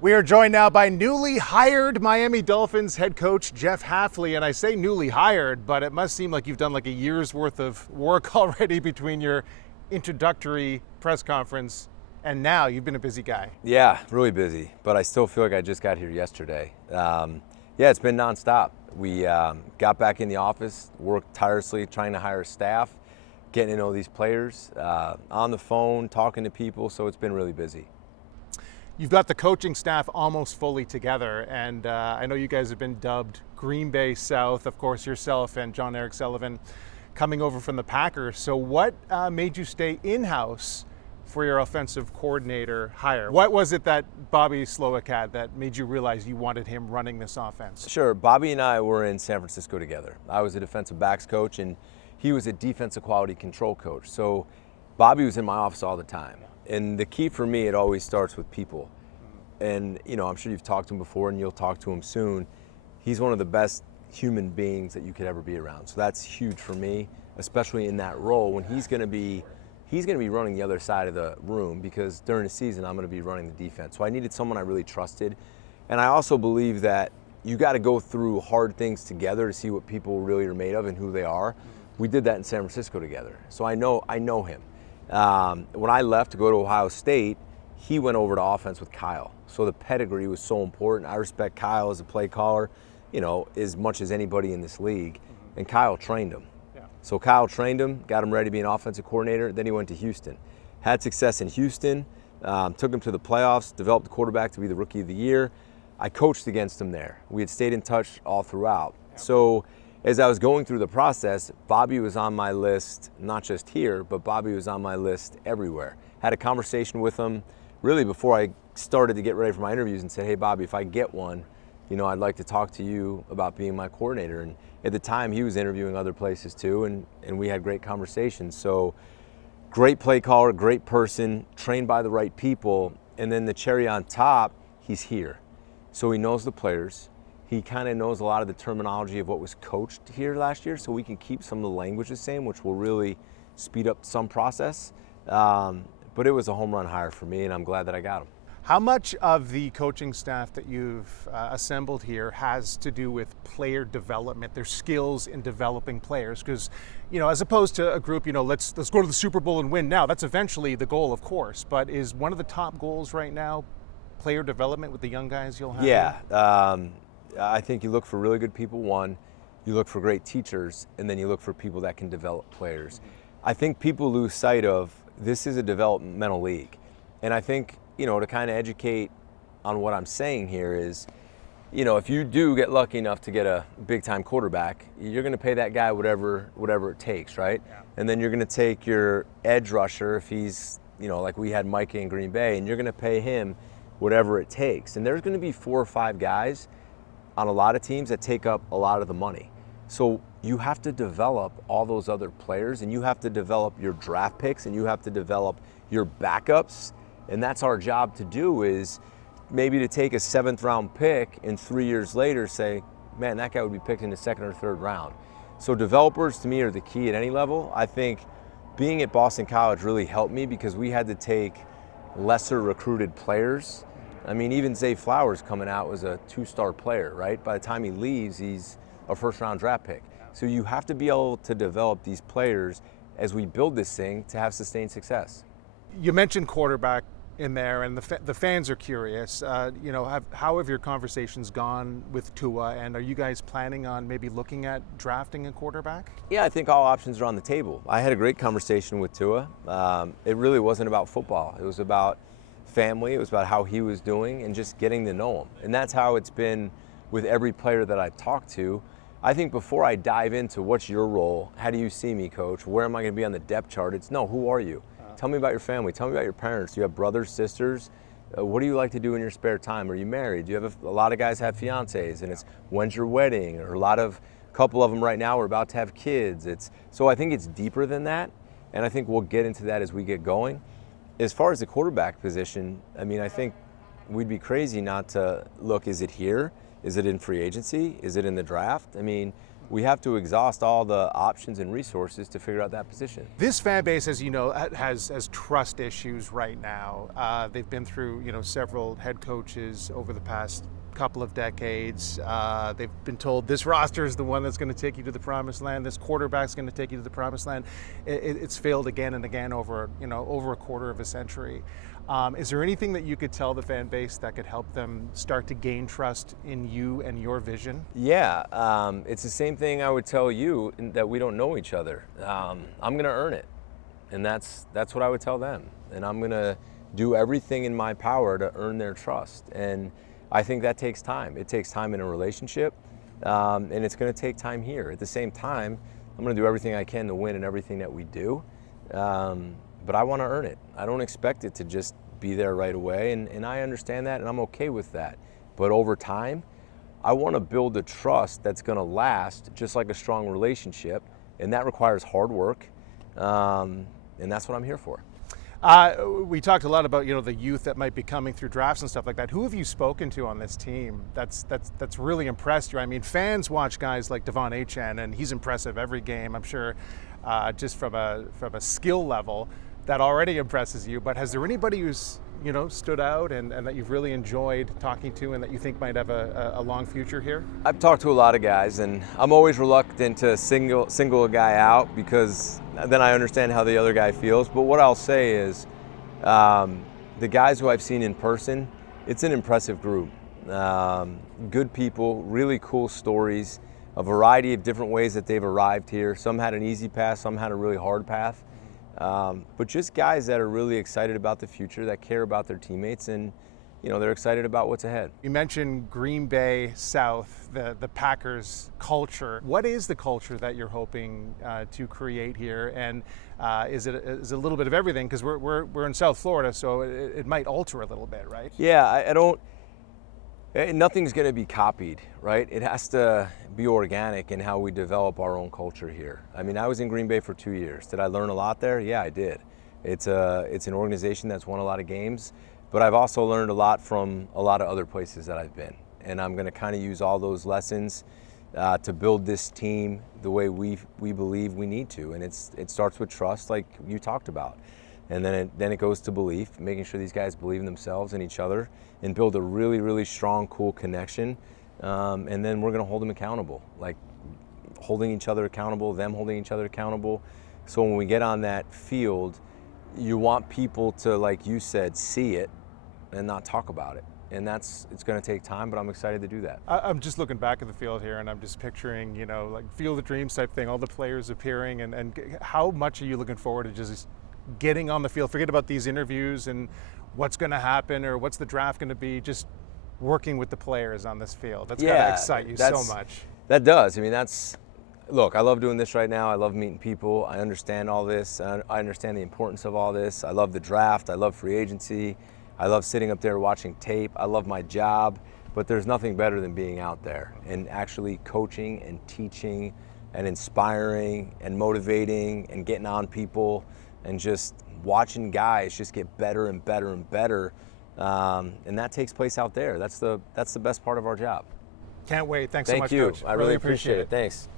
We are joined now by newly hired Miami Dolphins head coach Jeff Hafley. And I say newly hired, but it must seem like you've done like a year's worth of work already between your introductory press conference and now. You've been a busy guy. Yeah, really busy, but I still feel like I just got here yesterday. Yeah, it's been nonstop. We got back in the office, worked tirelessly trying to hire staff, getting to know these players, on the phone, talking to people, so it's been really busy. You've got the coaching staff almost fully together, and I know you guys have been dubbed Green Bay South, of course, yourself and John Eric Sullivan coming over from the Packers. So what made you stay in-house for your offensive coordinator hire? What was it that Bobby Slowick had that made you realize you wanted him running this offense? Sure, Bobby and I were in San Francisco together. I was a defensive backs coach, and he was a defensive quality control coach. So Bobby was in my office all the time. And the key for me, it always starts with people. And, you know, I'm sure you've talked to him before and you'll talk to him soon. He's one of the best human beings that you could ever be around. So that's huge for me, especially in that role when he's going to be running the other side of the room, because during the season I'm going to be running the defense. So I needed someone I really trusted. And I also believe that you got to go through hard things together to see what people really are made of and who they are. We did that in San Francisco together. So I know him. When I left to go to Ohio State, he went over to offense with Kyle. So the pedigree was so important. I respect Kyle as a play caller, you know, as much as anybody in this league. And Kyle trained him. Yeah. So Kyle trained him, got him ready to be an offensive coordinator. Then he went to Houston. Had success in Houston, took him to the playoffs, developed the quarterback to be the rookie of the year. I coached against him there. We had stayed in touch all throughout. Yeah. So as I was going through the process, Bobby was on my list, not just here, but Bobby was on my list everywhere. Had a conversation with him really before I started to get ready for my interviews and said, hey, Bobby, if I get one, you know, I'd like to talk to you about being my coordinator. And at the time, he was interviewing other places too, and we had great conversations. So great play caller, great person, trained by the right people, and then the cherry on top, he's here. So he knows the players. He kind of knows a lot of the terminology of what was coached here last year, so we can keep some of the language the same, which will really speed up some process. But it was a home run hire for me, and I'm glad that I got him. How much of the coaching staff that you've assembled here has to do with player development, their skills in developing players? Because, you know, as opposed to a group, you know, let's go to the Super Bowl and win now. That's eventually the goal, of course. But is one of the top goals right now player development with the young guys you'll have? Yeah. I think you look for really good people, one. You look for great teachers, and then you look for people that can develop players. I think people lose sight of this is a developmental league. And I think, you know, to kind of educate on what I'm saying here is, you know, if you do get lucky enough to get a big-time quarterback, you're going to pay that guy whatever it takes, right? Yeah. And then you're going to take your edge rusher, if he's, you know, like we had Micah in Green Bay, and you're going to pay him whatever it takes. And there's going to be 4 or 5 guys on a lot of teams that take up a lot of the money. So you have to develop all those other players, and you have to develop your draft picks, and you have to develop your backups. And that's our job to do, is maybe to take a 7th round pick and 3 years later say, man, that guy would be picked in the 2nd or 3rd round. So developers to me are the key at any level. I think being at Boston College really helped me because we had to take lesser recruited players. I mean, even Zay Flowers coming out was a 2-star player, right? By the time he leaves, he's a 1st round draft pick. So you have to be able to develop these players as we build this thing to have sustained success. You mentioned quarterback in there, and the fans are curious. You know, how have your conversations gone with Tua, and are you guys planning on maybe looking at drafting a quarterback? Yeah, I think all options are on the table. I had a great conversation with Tua. It really wasn't about football. It was about family. It was about how he was doing and just getting to know him. And that's how it's been with every player that I've talked to. I think before I dive into what's your role, how do you see me, coach, where am I going to be on the depth chart, it's no, who are you? Tell me about your family. Tell me about your parents. Do you have brothers, sisters? What do you like to do in your spare time? Are you married? Do you have a lot of guys have fiancés, and it's when's your wedding? Or a couple of them right now are about to have kids. So I think it's deeper than that, and I think we'll get into that as we get going. As far as the quarterback position, I mean, I think we'd be crazy not to look, is it here? Is it in free agency? Is it in the draft? I mean, we have to exhaust all the options and resources to figure out that position. This fan base, as you know, has trust issues right now. They've been through, several head coaches over the past couple of decades. They've been told this roster is the one that's going to take you to the promised land. This quarterback's going to take you to the promised land. It's failed again and again over a quarter of a century. Is there anything that you could tell the fan base that could help them start to gain trust in you and your vision? Yeah, it's the same thing I would tell you, that we don't know each other. I'm going to earn it, and that's what I would tell them. And I'm going to do everything in my power to earn their trust. And I think that takes time. It takes time in a relationship, and it's going to take time here. At the same time, I'm going to do everything I can to win in everything that we do. But I want to earn it. I don't expect it to just be there right away, and I understand that, and I'm okay with that. But over time, I want to build a trust that's going to last, just like a strong relationship, and that requires hard work, and that's what I'm here for. We talked a lot about the youth that might be coming through drafts and stuff like that. Who have you spoken to on this team that's really impressed you? I mean, fans watch guys like Devon Achane, and he's impressive every game. I'm sure, just from a skill level, that already impresses you. But has there anybody who's stood out and that you've really enjoyed talking to and that you think might have a long future here? I've talked to a lot of guys, and I'm always reluctant to single a guy out, because then I understand how the other guy feels. But what I'll say is, the guys who I've seen in person, it's an impressive group. Good people, really cool stories, a variety of different ways that they've arrived here. Some had an easy path, some had a really hard path. But just guys that are really excited about the future, that care about their teammates, and they're excited about what's ahead. You mentioned Green Bay South, the Packers culture. What is the culture that you're hoping to create here? And is it a little bit of everything? Because we're in South Florida, so it might alter a little bit, right? Yeah, nothing's going to be copied, right? It has to be organic in how we develop our own culture here. I mean, I was in Green Bay for 2 years. Did I learn a lot there? Yeah, I did. It's an organization that's won a lot of games, but I've also learned a lot from a lot of other places that I've been. And I'm going to kind of use all those lessons to build this team the way we believe we need to. And it starts with trust, like you talked about. And then it goes to belief, making sure these guys believe in themselves and each other, and build a really, really strong, cool connection. And then we're going to hold them accountable, like holding each other accountable, them holding each other accountable. So when we get on that field, you want people to, like you said, see it and not talk about it. And it's going to take time, but I'm excited to do that. I'm just looking back at the field here, and I'm just picturing, like Field of Dreams type thing, all the players appearing, and how much are you looking forward to just getting on the field? Forget about these interviews and what's going to happen or what's the draft going to be, just working with the players on this field. That's got to excite you so much. That does. I mean, look, I love doing this right now. I love meeting people. I understand all this. I understand the importance of all this. I love the draft. I love free agency. I love sitting up there watching tape. I love my job. But there's nothing better than being out there and actually coaching and teaching and inspiring and motivating and getting on people and just watching guys just get better and better and better. And that takes place out there. That's the best part of our job. Can't wait. Thanks so much, Coach. Coach. I really appreciate it. Thanks.